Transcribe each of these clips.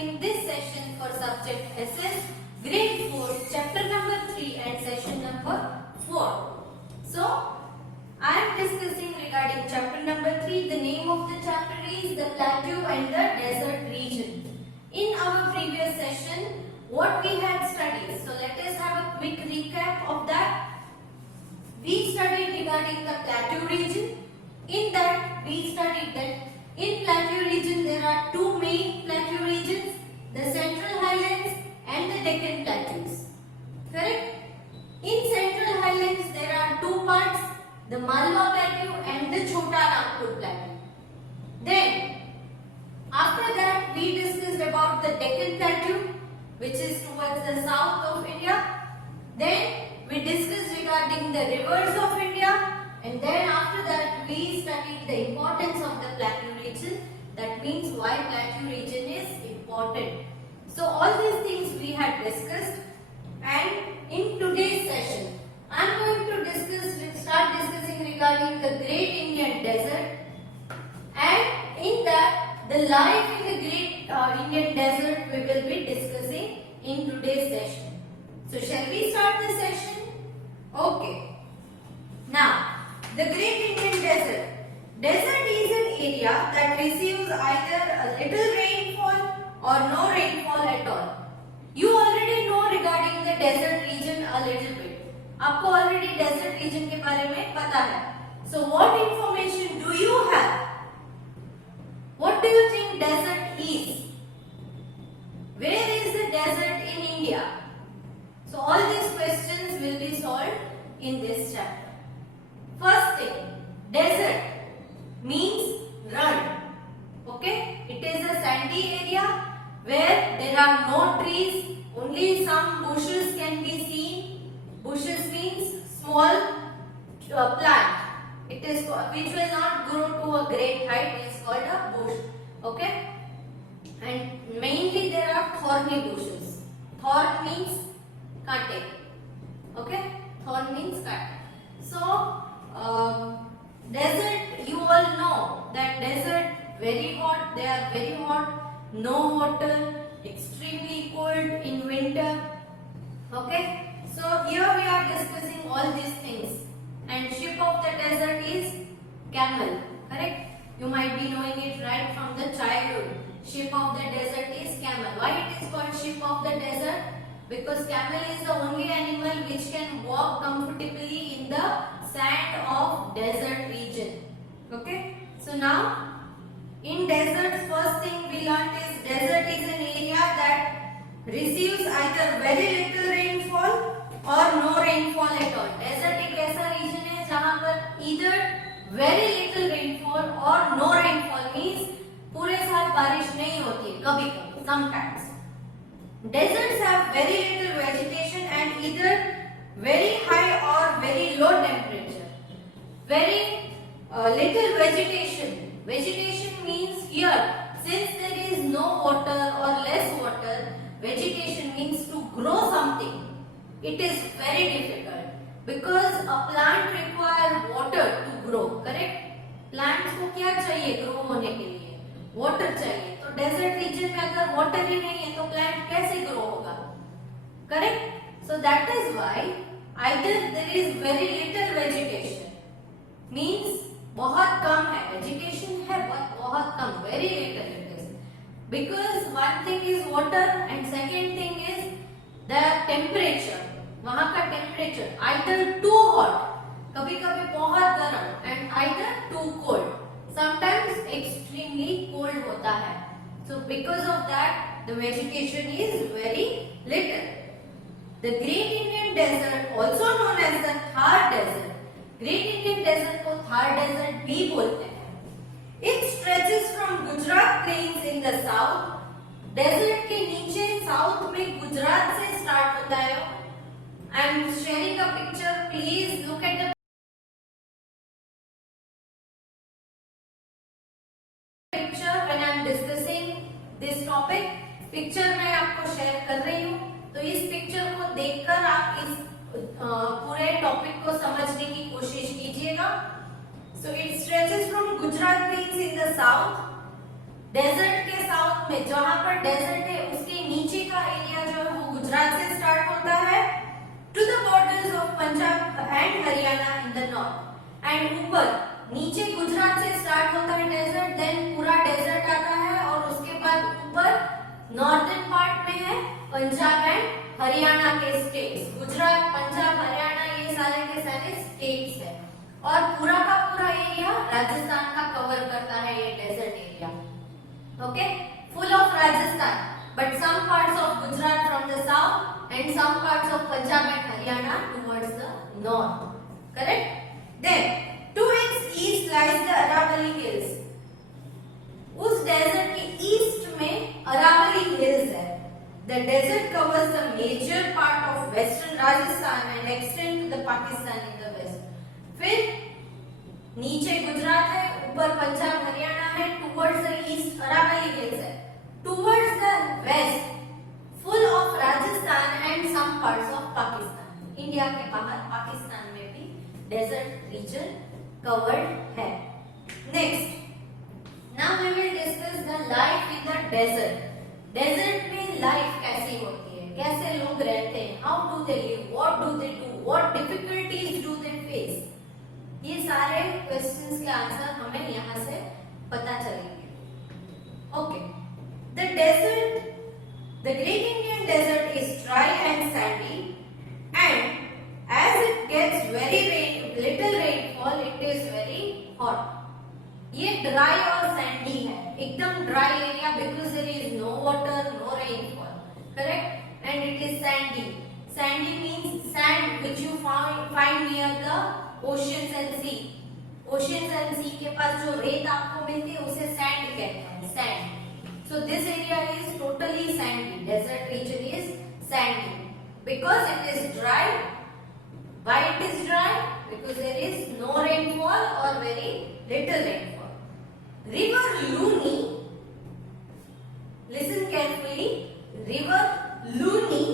discussing this session for subject SS, grade 4, chapter number 3 and session number 4. So, I am discussing regarding chapter number 3. The name of the chapter is the plateau and the desert region. In our previous session, what we had studied. So, let us have a quick recap of that. We studied regarding the plateau region. In that, we studied that in plateau region there are two main plateau regions, the Central Highlands and the Deccan Plateaus. Correct? In Central Highlands there are two parts, the Malwa Plateau and the Chota Nagpur Plateau. Then, after that we discussed about the Deccan Plateau, which is towards the south of India. Then we discussed regarding the rivers of India. And then after that we studied the importance of the plateau region. That means why plateau region is important. So all these things we had discussed, and in today's session I am going to start discussing regarding the Great Indian Desert, and in that the life in the Great Indian Desert we will be discussing in today's session. So shall we start the session? Okay. Now, the Great Indian Desert. Desert is an area that receives either a little rainfall or no rainfall at all. You already know regarding the desert region a little bit. आपको already desert region के बारे में पता है. So what information do you have? What do you think desert is? Where is the desert in India? So all these questions will be solved in this chapter. First thing, desert means run. Okay, it is a sandy area where there are no trees, only some bushes can be seen. Bushes means small plant. It is which will not grow to a great height. It is called a bush. Okay, and mainly there are thorny bushes. Thorn means kante. Okay, thorn means kante. So desert, you all know that desert very hot, they are very hot, no water, extremely cold in winter. Okay, so here we are discussing all these things, and ship of the desert is camel. Correct? You might be knowing it right from the childhood. Ship of the desert is camel. Why it is called ship of the desert? Because camel is the only animal which can walk comfortably in the sand of desert region. Okay, so now in deserts, first thing we learnt is desert is an area that receives either very little rainfall or no rainfall at all. Desert एक ऐसा region है जहाँ पर either very little rainfall or no rainfall means पूरे साल बारिश नहीं होती है, कभी कभी, sometimes. Deserts have very little vegetation and either very high or very low temperature. Very little vegetation. Vegetation means here, since there is no water or less water, vegetation means to grow something. It is very difficult because a plant requires water to grow. Correct? Plants को क्या चाहिए grow होने के लिए? Water चाहिए. तो desert region में अगर water ही नहीं है तो plant कैसे grow होगा? Correct? So that is why either there is very little vegetation, means बहुत कम है, vegetation है but बहुत कम, very little it is. Because one thing is water and second thing is the temperature. वहाँ का temperature either too hot, कभी कभी बहुत गर्म, and either too cold. Sometimes extremely cold होता है. So because of that, the vegetation is very little. The Great Indian Desert, also known as the Thar Desert, Great Indian Desert को Thar Desert भी बोलते हैं. It stretches from Gujarat plains in the south. Desert के नीचे south में गुजरात से start होता है. I am sharing a picture. Please look at the picture when I am discussing this topic. Picture मैं आपको share कर रही हूँ. तो इस पिक्चर को देखकर आप इस पूरे टॉपिक को समझने की कोशिश कीजिएगा. So it stretches from Gujarat plains in the south desert के साउथ में जहां पर डेजर्ट है उसके नीचे का एरिया जो है वो गुजरात से स्टार्ट होता है to the borders of Punjab and Haryana in the north and ऊपर नीचे गुजरात से स्टार्ट होता है डेजर्ट देन पूरा डेजर्ट आता है और उसके बाद ऊपर नॉर्दर्न पार्ट में है पंजाब एंड हरियाणा के स्टेट्स गुजरात पंजाब हरियाणा ये सारे के सारे स्टेट्स है और पूरा का पूरा एरिया राजस्थान का कवर करता है ये desert area okay full of Rajasthan but some parts of Gujarat from the south and some parts of Punjab and Haryana towards the north correct then to its east lies the Aravalli hills उस desert के east में Aravalli hills है the desert covers the major part of western Rajasthan and extend to the Pakistan in the west फिर नीचे गुजरात है ऊपर पंजाब हरियाणा है towards the east Aravalli hills है towards the west full of Rajasthan and some parts of Pakistan India के बाहर पाकिस्तान में भी डेजर्ट रीजन कवर्ड है next now we will discuss the life in the desert में लाइफ कैसी होती है कैसे लोग रहते हैं how do they live what do they do what difficulties do they face ये सारे क्वेश्चंस के आंसर हमें यहाँ से पता चलेंगे okay the desert the great Indian desert is dry and sandy and as it gets very little rainfall it is very hot ये dry और सैंडी है एकदम dry area because there is no water no rainfall correct and it is sandy means sand which you find near the oceans and sea oceans and sea के पास जो रेत आपको मिलती है उसे सैंड कहते हैं sand so this area is totally sandy desert region is sandy because it is dry why it is dry because there is no rainfall और very little rainfall river Luni listen carefully river Luni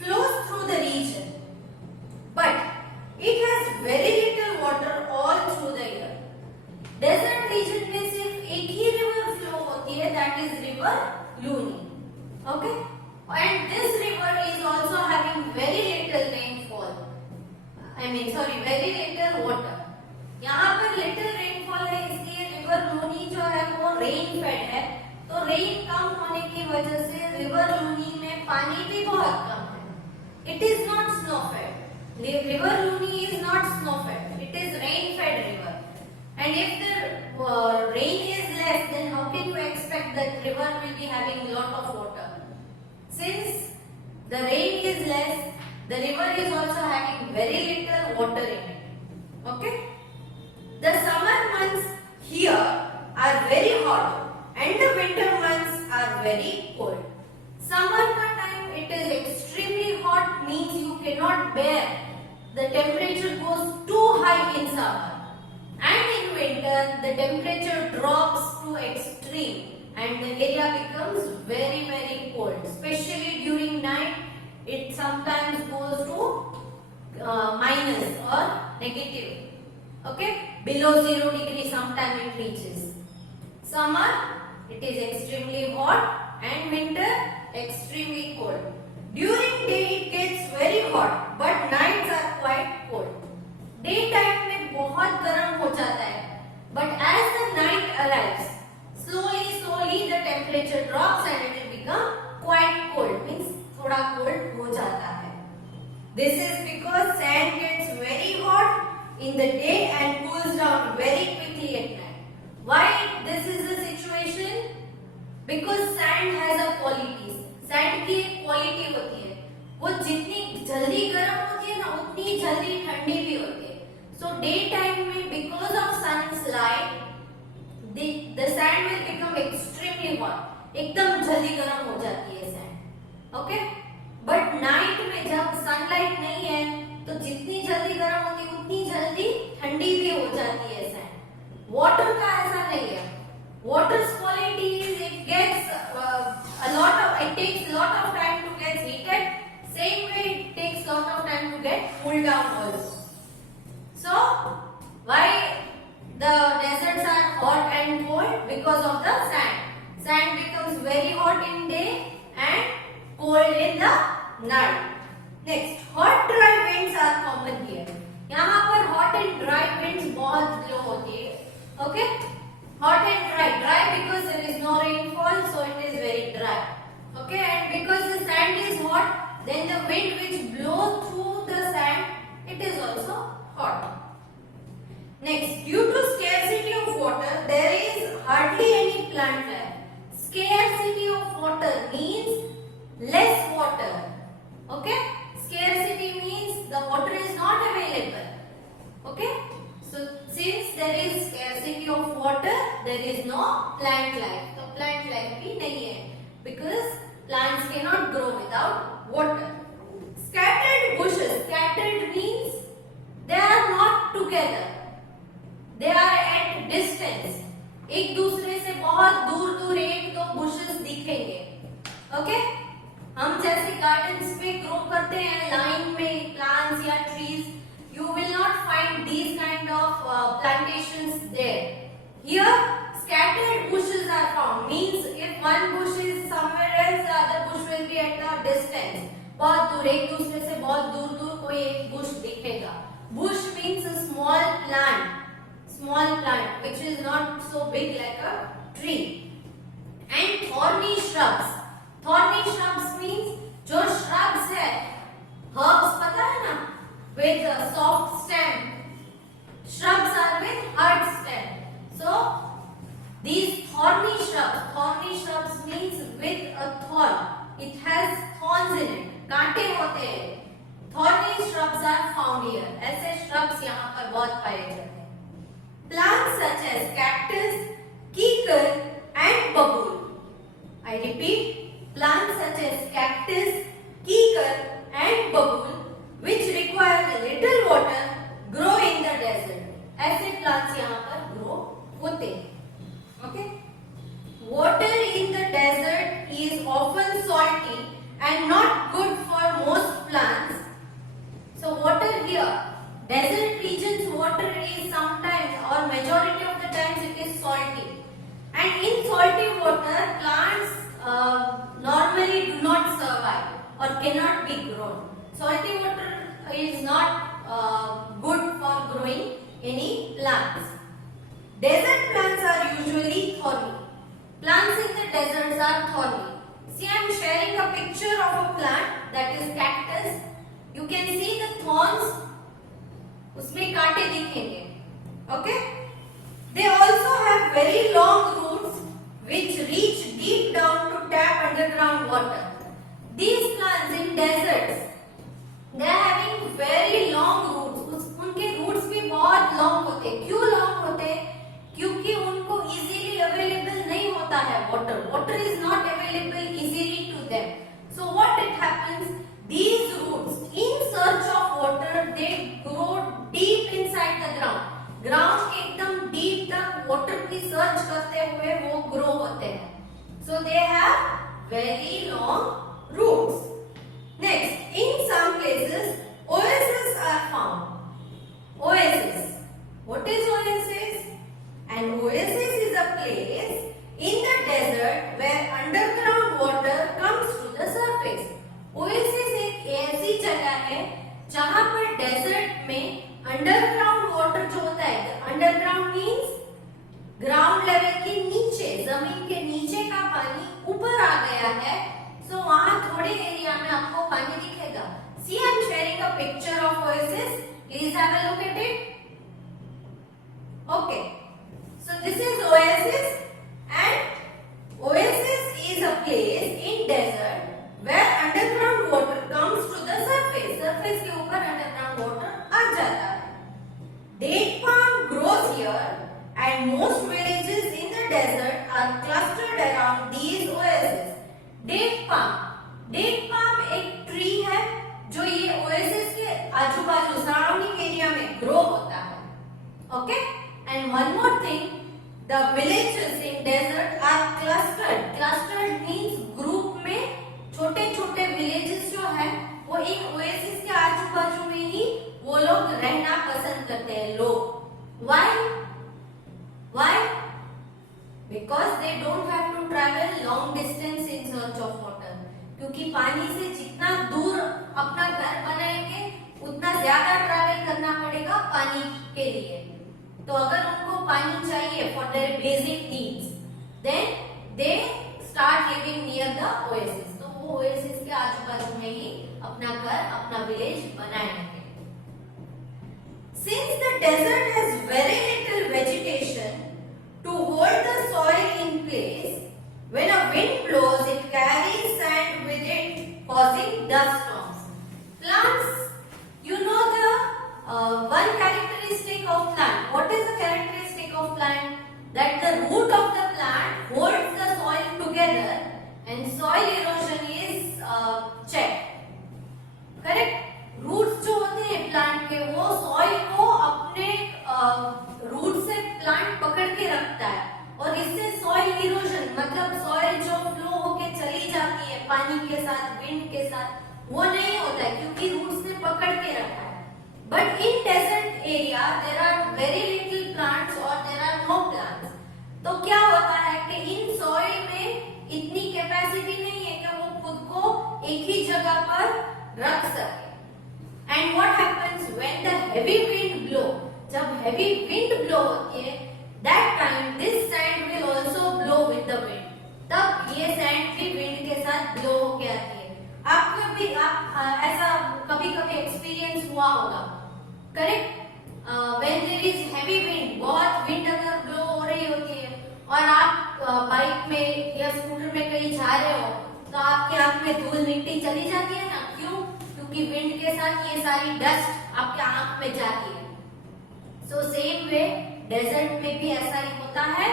flows through the region but it has very little water all through the year desert region में सिर्फ एक ही river flow होती है that is river Luni okay and this river is also having very little rainfall very little water यहाँ पर little rainfall है इसलिए river Luni जो है वो rain fed है तो rain कम होने की वजह से river Luni में पानी भी बहुत कम है it is not snow fed river Luni is not snow fed it is rain fed river and if the rain is less then how can you expect that river will be having lot of water since the rain is less the river is also having very little water in it okay the summer months here are very hot and the winter months are very cold summer ka time it is extremely hot means you cannot bear the temperature goes too high in summer and in winter the temperature drops to extreme and the area becomes very very cold especially during night it sometimes goes to minus or negative okay below 0 degree sometimes it reaches summer it is extremely hot and winter extremely cold during day it gets very hot but nights are quite cold daytime में बहुत गर्म हो जाता है but as the night arrives slowly the temperature drops and it will become quite cold means थोड़ा cold हो जाता है this is because sand gets very hot in the day and cools down very quickly at night why this is the situation because sand has a qualities sand की एक quality होती है वो जितनी जल्दी गर्म होती है ना उतनी जल्दी ठंडी भी होती है सो डे टाइम में because of sun's light the sand will become extremely hot एकदम जल्दी गर्म हो जाती है सैंड ओके बट नाइट में जब सनलाइट नहीं है तो जितनी जल्दी गर्म होती है उतनी जल्दी ठंडी भी हो जाती है सैंड वाटर का ऐसा नहीं है water's quality is it gets it takes a lot of time to get heated same way it takes lot of time to get cooled down also so why the deserts are hot and cold because of the sand very hot in day and cold in the night. Next, hot dry winds are common here. यहाँ पर hot and dry winds बहुत low होती है. Okay? Hot and dry. Dry because there is no rainfall, so it is very dry. Okay? And because the sand is hot, then the wind which blows through the sand, it is also hot. Next, due to scarcity of water, there is hardly any plant life. Scarcity of water means less water. Okay? Scarcity means the water is not available. Okay? So since there is scarcity of water, there is no plant life. So plant life भी नहीं है because plants cannot grow without water. Scattered bushes. Scattered means they are not together. They are at distance. एक दूसरे से बहुत दूर दूर एक दो bushes दिखेंगे. Okay? हम जैसे गार्डन्स में ग्रो करते हैं लाइन में प्लांट्स या trees, you will not find these kind of plantations there. Here scattered bushes are found, means if one bush is somewhere else, the other bush will be at a distance. बहुत दूर, एक दूसरे से बहुत दूर दूर कोई एक bush दिखेगा. Bush means a small plant which is not so big like a tree. And thorny shrubs. Thorny shrubs means जो shrubs है, herbs पता है ना, with a soft stem. Shrubs are with hard stem. So these thorny shrubs means with a thorn. It has thorns in it. कांटे होते हैं. Thorny shrubs are found here. ऐसे shrubs यहाँ पर बहुत पाए जाते हैं. Plants such as cactus, kikar and babul. I repeat. Plants such as cactus, kikar and babul which require little water grow in the desert. ऐसे plants यहाँ पर grow होते हैं. Okay? Water in the desert is often salty and not good for most plants. So water here, desert regions water is sometimes or majority of the times it is salty. And in salty water plants normally do not survive or cannot be grown. Salty water is not good for growing any plants. Desert plants are usually thorny. Plants in the deserts are thorny. See, I am sharing a picture of a plant that is cactus. You can see the thorns. उसमें कांटे दिखेंगे. Okay? They also have very long roots which reach deep down to tap underground water. These plants in deserts, they are having very long roots. उनके roots भी बहुत long होते हैं. क्यों long होते हैं? क्योंकि उनको easily available नहीं होता है water. Water is not available easily to them. So what it happens? These roots, in search of water, they grow deep inside the ground. Ground के एकदम deep तक water की search करते हुए वो grow होते हैं. So they have very long roots. Next, in some places, oases are found. Oasis. What is oasis? An oasis is a place in the desert where underground water comes to the surface. Oasis एक ऐसी जगह है जहाँ पर desert में underground water जो होता है, underground means ground level के नीचे, जमीन के नीचे का पानी ऊपर आ गया है. So वहाँ थोड़े एरिया में आपको पानी दिखेगा. See, I am sharing a picture of oasis. Please have a look at it. Okay. So this is oasis, and oasis is a place in desert where underground water comes to the surface. Surface के ऊपर underground water आ जाता है. Date palm grows here, and most villages in the desert are clustered around these oases. Date palm एक tree है जो ये oasis के आजू बाजू सराउंडिंग एरिया में ग्रो होता है. Okay? And one more thing, the villages in desert are clustered. Clustered means group में छोटे छोटे villages जो है वो एक oasis के आजू बाजू में ही वो लोग रहना पसंद करते हैं लोग. Why? Because they don't have to travel long distance in search of water. क्योंकि पानी से जितना दूर अपना घर बनाएंगे उतना ज्यादा ट्रैवल करना पड़ेगा पानी के लिए. तो अगर उनको पानी चाहिए for their basic needs, then they start living near the oasis. तो वो oasis के आजू बाजू में ही अपना घर, अपना विलेज बनाएंगे. Since the desert has very little vegetation to hold the soil in place, when a wind blows, it carries sand with it, causing dust storms. Plants, you know the one characteristic of plant. What is the characteristic of plant? That the root of the plant holds the soil together and soil erosion is checked. Correct? Roots जो होते हैं plant के वो soil को अपने root से plant पकड़ के रखता है और इससे सॉइल इरोजन मतलब सॉइल जो फ्लो होके चली जाती है पानी के साथ विंड के साथ वो नहीं होता है क्योंकि रूट्स ने पकड़ के रखा है. But in desert area there are very little plants और देयर आर नो प्लांट्स. तो क्या होता है कि इन सॉइल में इतनी कैपेसिटी नहीं है कि वो खुद को एक ही जगह पर रख सके. And what happens when the heavy wind blow? जब heavy wind blow होती है, that time this sand will also blow with the wind. तब ये sand भी wind के साथ blow होके आती है. आपको भी ऐसा कभी-कभी experience हुआ होगा, correct? When there is heavy wind, बहुत wind अगर blow हो रही होती है और आप बाइक में या स्कूटर में कहीं जा रहे हो, तो आपके आँख में धूल मिट्टी चली जाती है ना? क्यों? क्योंकि विंड के साथ ये सारी डस्ट आपके आंख में जाती है. सो सेम वे डेजर्ट में भी ऐसा ही होता है.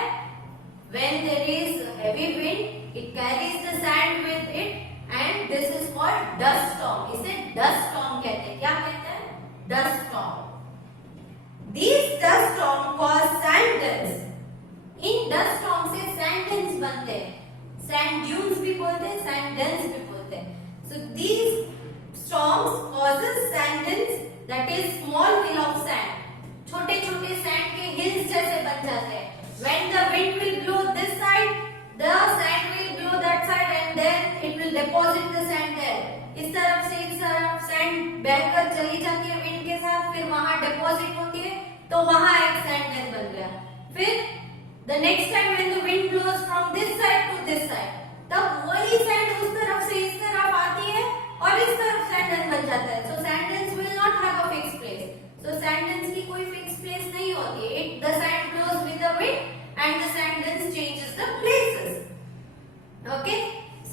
When there is heavy wind it carries the sand with it and this is called dust storm. इसे डस्ट स्टॉर्म कहते हैं. क्या कहते हैं? Dust storm. These dust storm cause sand dunes. इन डस्ट स्टॉर्म से सैंड डन्स बनते हैं. सैंड ड्यून्स भी बोलते हैं, सैंड डन्स भी बोलते हैं. सो दीस storms causes sand dunes, that is small hill of sand. छोटे छोटे sand के hills जैसे बन जाते हैं. When the wind will blow this side, the sand will blow that side and then it will deposit the sand there. इस तरफ से इस तरफ sand बहकर चली जाती है wind के साथ, फिर वहाँ deposit होती है, तो वहाँ एक sand dune बन गया. फिर the next time when the wind blows from this side to this side, तब वही sand उस तरफ से इस तरफ आती है और इस तरफ सैंड डन बन जाता है. So sand dunes will not have a fix place. So sand dunes की कोई फिक्स प्लेस नहीं होती है. It the sand blows with the wind and the sand dunes changes the places. Okay,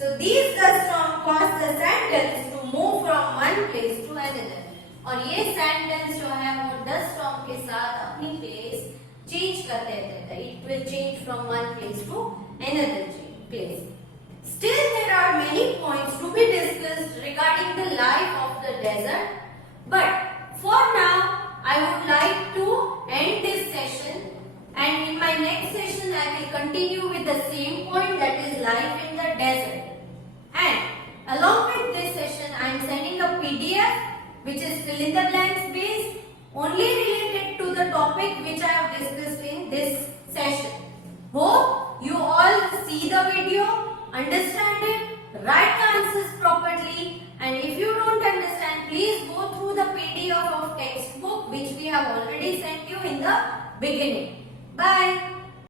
so these dust storm cause the sand dunes to move from one place to another. और ये sand डन्स जो है वो dust storm के साथ अपनी place change करते रहते हैं. It will change from one place to another place. Still, there are many points to be discussed regarding the life of the desert. But for now, I would like to end this session, and in my next session, I will continue with the same point, that is life in the desert. And along with this session, I am sending a PDF which is fill in the blanks based, only related to the topic which I have discussed in this session. Hope you all see the video, understand it, write the answers properly, and if you don't understand, please go through the PDF of textbook which we have already sent you in the beginning. Bye.